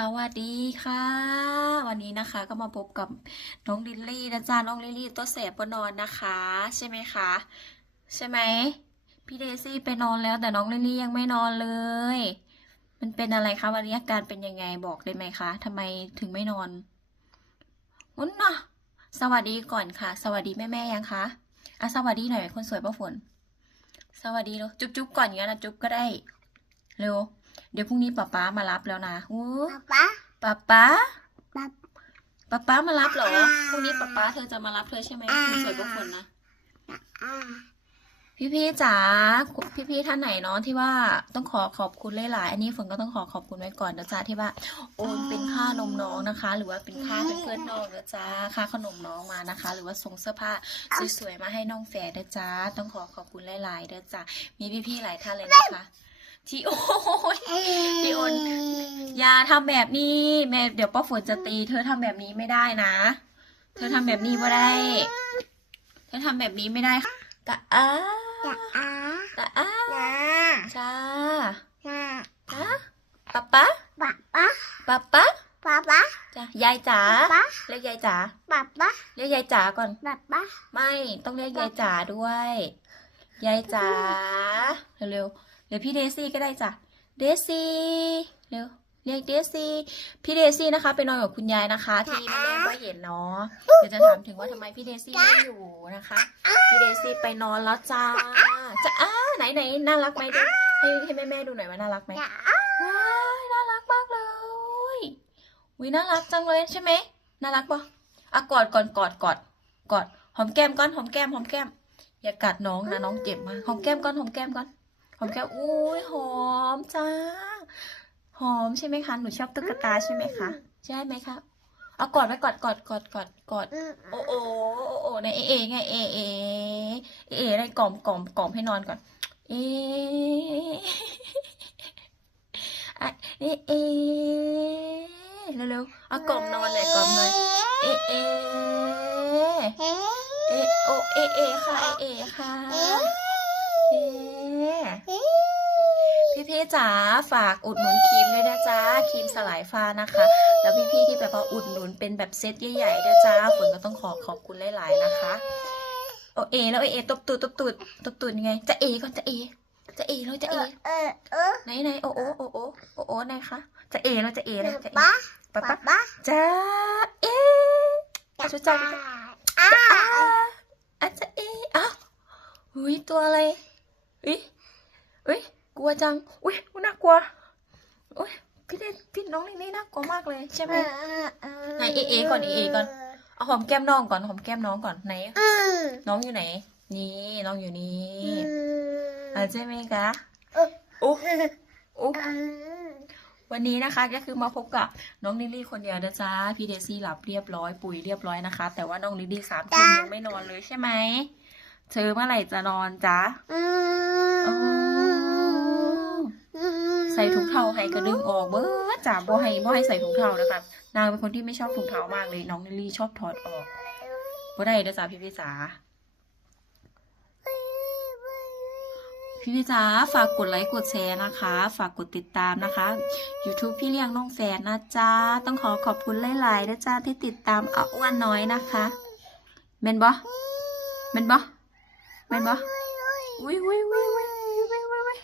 สวัสดีค่ะ วันนี้นะคะก็มาพบกับน้องลิลลี่นะจ๊ะน้องลิลลี่ตัวแสบปนอนนะคะ ใช่ไหมคะ ใช่ไหมพี่เดซี่ไปนอนแล้วแต่น้องลิลลี่ยังไม่นอนเลย มันเป็นอะไรคะวันนี้อาการเป็นยังไงบอกได้ไหมคะทำไมถึงไม่นอนอุ้นนะสวัสดีก่อนค่ะ สวัสดีแม่แม่ยังคะอะสวัสดีหน่อยคนสวยป้าฝน สวัสดีเร็วจุ๊บจุ๊บก่อนงั้นนะจุ๊บก็ได้เร็ว ดี๋ยวพรุ่งนี้ป๊าป๊ามารับแล้วนะอู้ป๊าป๊าป๊าป๊าป๊าป๊าป๊ามารับเหรออ่าพรุ่งนี้ป๊าป๊าเธอจะมารับเธอใช่ไหมอ่าคุณสวยประฝนนะอ่าพี่พี่ๆจ๋าพี่พี่ๆท่านไหนเนาะที่ว่าต้องขอขอบคุณหลายๆอันนี้ฝนก็ต้องขอขอบคุณไว้ก่อนนะจ๊ะที่ว่าโอนเป็นค่านมน้องนะคะ หรือว่าเป็นค่าเป็นเพื่อนน้องนะจ๊ะค่าขนมน้องมานะคะ หรือว่าส่งเสื้อผ้าสวยๆมาให้น้องแฝดนะจ๊ะต้องขอขอบคุณหลายๆนะจ๊ะมีพี่พี่ๆหลายท่านเลยนะคะ ที่โอ้ยพี่โอนอย่าทำแบบนี้แม่เดี๋ยวป้าฝนจะตี เธอทำแบบนี้ไม่ได้นะ เธอทำแบบนี้ไม่ได้ เธอทำแบบนี้ไม่ได้ค่ะตะอ้าอย่าอาตะอ้าอย่าจ้าอย่าจ้าป๊าป๊าป๊าป๊าป๊าป๊าป๊าป๊าจ้ายายจ๋าป๊าเรียกยายจ๋าป๊าป๊าเรียกยายจ๋าก่อนป๊าป๊าไม่ต้องเรียกยายจ๋าด้วย ยายจ๋าเร็วๆ เดี๋ยวพี่เดซี่ก็ได้จ้ะเดซี่เร็วเรียกเดซี่พี่เดซี่นะคะไปนอนกับคุณยายนะคะ ที่แม่แม่ก็เห็นเนาะเดี๋ยวจะถามถึงว่าทำไมพี่เดซี่ไม่อยู่นะคะ พี่เดซี่ไปนอนแล้วจ้าจะอ้าไหนไหนน่ารักไหมดูให้ให้แม่แม่ดูหน่อยว่าน่ารักไหมอย่าว้ายน่ารักมากเลยวิน่ารักจังเลยใช่ไหมน่ารักปะอะกอดก่อนกอดกอดกอดหอมแก้มก่อนหอมแก้มหอมแก้มอย่ากัดน้องนะน้องเจ็บมากหอมแก้มก่อนหอมแก้มก่อน หอมแก้มอุ้ยหอมจ้า หอมใช่ไหมคะ หนูชอบตุ๊กตาใช่ไหมคะ ใช่ไหมคะเอากอดไว้กอดกอดกอดกอดกอดอืมโอ้โอ้โอ้โอ้ในเอเอไงเอเอเอเอได้กล่อมกล่อมกล่อมให้นอนก่อน เออะเอเอเร็วๆเอากล่อมนอนเลยกล่อมหน่อยเอเอเฮ้เอโอเอเอค่ะเอเอค่ะเอเฮ้ พี่พี่ๆจ๋าฝากอุดหนุนครีมด้วยนะจ๊ะครีมสลายฟ้านะคะ แล้วพี่พี่ๆที่แบบว่าอุดหนุนเป็นแบบเซตใหญ่ๆด้วยจ้าฝนก็ต้องขอขอบคุณหลายๆนะคะโอเอแล้วเอเอตบตูดตบตูดตบตูดยังไง จะเอก่อนจะเอจะเอแล้วจะเอเออเออไหนไหนโอโอโอโอโอโอไหนคะจะเอแล้วจะเอแล้วจะเอป๊าป๊าป๊าป๊าป๊าจ้าเออาชุดจ้าอ่าจะอาอาจะเออ้าวอุ้ยตัวอะไรอุ้ย อุ้ย กลัวจัง อุ้ยน่ากลัว อุ้ยพี่เล่นพี่น้องนี่นี่น่ากลัวมากเลยใช่ไหมไหนเอเอก่อนเอเอก่อน เอาหอมแก้มน้องก่อนหอมแก้มน้องก่อนไหนอืมน้องอยู่ไหน นี่น้องอยู่นี่อืมอะใช่ไหมคะเอออุ๊บอุ๊บอืมวันนี้นะคะก็คือมาพบกับน้องลิลลี่คนเดียวนะจ๊ะพี่เดซี่หลับเรียบร้อยปุ๋ยเรียบร้อยนะคะ แต่ว่าน้องลิลลี่สามทุ่มยังไม่นอนเลยใช่ไหมเธอเมื่อไหร่จะนอนจ๊ะอือ๋อมอืม ใส่ถุงเท้าให้กระดึงออกเบ้อจ้ะบ่ให้บ่ให้ใส่ถุงเท้านะคะนางเป็นคนที่ไม่ชอบถุงเท้ามากเลย น้องลิลลี่ชอบถอดออกบ่ได้นะจ๊ะพี่พี่จ๋าพี่พี่จ๋าฝากกดไลค์กดแชร์นะคะ ฝากกดติดตามนะคะ YouTube พี่เลี้ยงน้องแฟนนะจ๊ะต้องขอขอบคุณหลายๆนะจ๊ะที่ติดตามเอาอ้วนน้อยนะคะเมนบอเมนบอเมนบออุ้ยอุ้ยอุ้ยอุ้ยอุ้ย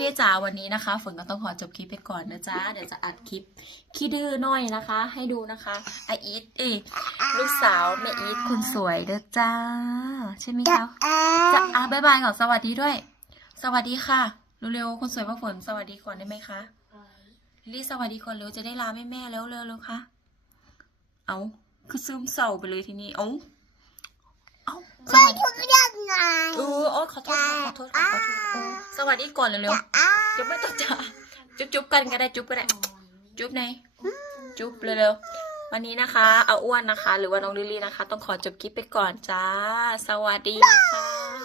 พี่พี่จ๋าวันนี้นะคะ ฝนก็ต้องขอจบคลิปไปก่อนนะจ๊ะเดี๋ยวจะอัดคลิปขี้ดื้อหน่อยนะคะ ให้ดูนะคะไออีทเอยลูกสาวแม่อีทคนสวยเด้อจ้า ใช่ไหมจะคะอ่าจะอะบายบายก่อนสวัสดีด้วย สวัสดีค่ะเร็วๆคนสวยพระฝนสวัสดีก่อนได้ไหมคะลิลลี่สวัสดีก่อนเร็วจะได้ลาแม่แม่ๆแล้วเร็วๆค่ะ เอาคือซึมเศร้าไปเลยทีนี้เอาเอาสวัสดีทุกอย่างไงเออโอ๊ยขอโทษค่ะขอโทษค่ะขอโทษเออ สวัสดีก่อนเร็วจะอ่าๆจุ๊บไม่ต้องจ้าจุ๊บจุ๊บๆกันก็ได้จุ๊บก็ได้ จุ๊บไหนจุ๊บเร็วๆวันนี้นะคะ เอาอ้วนนะคะ หรือว่าน้องลิลลี่นะคะ ต้องขอจบคลิปไปก่อนจ้า สวัสดีค่ะ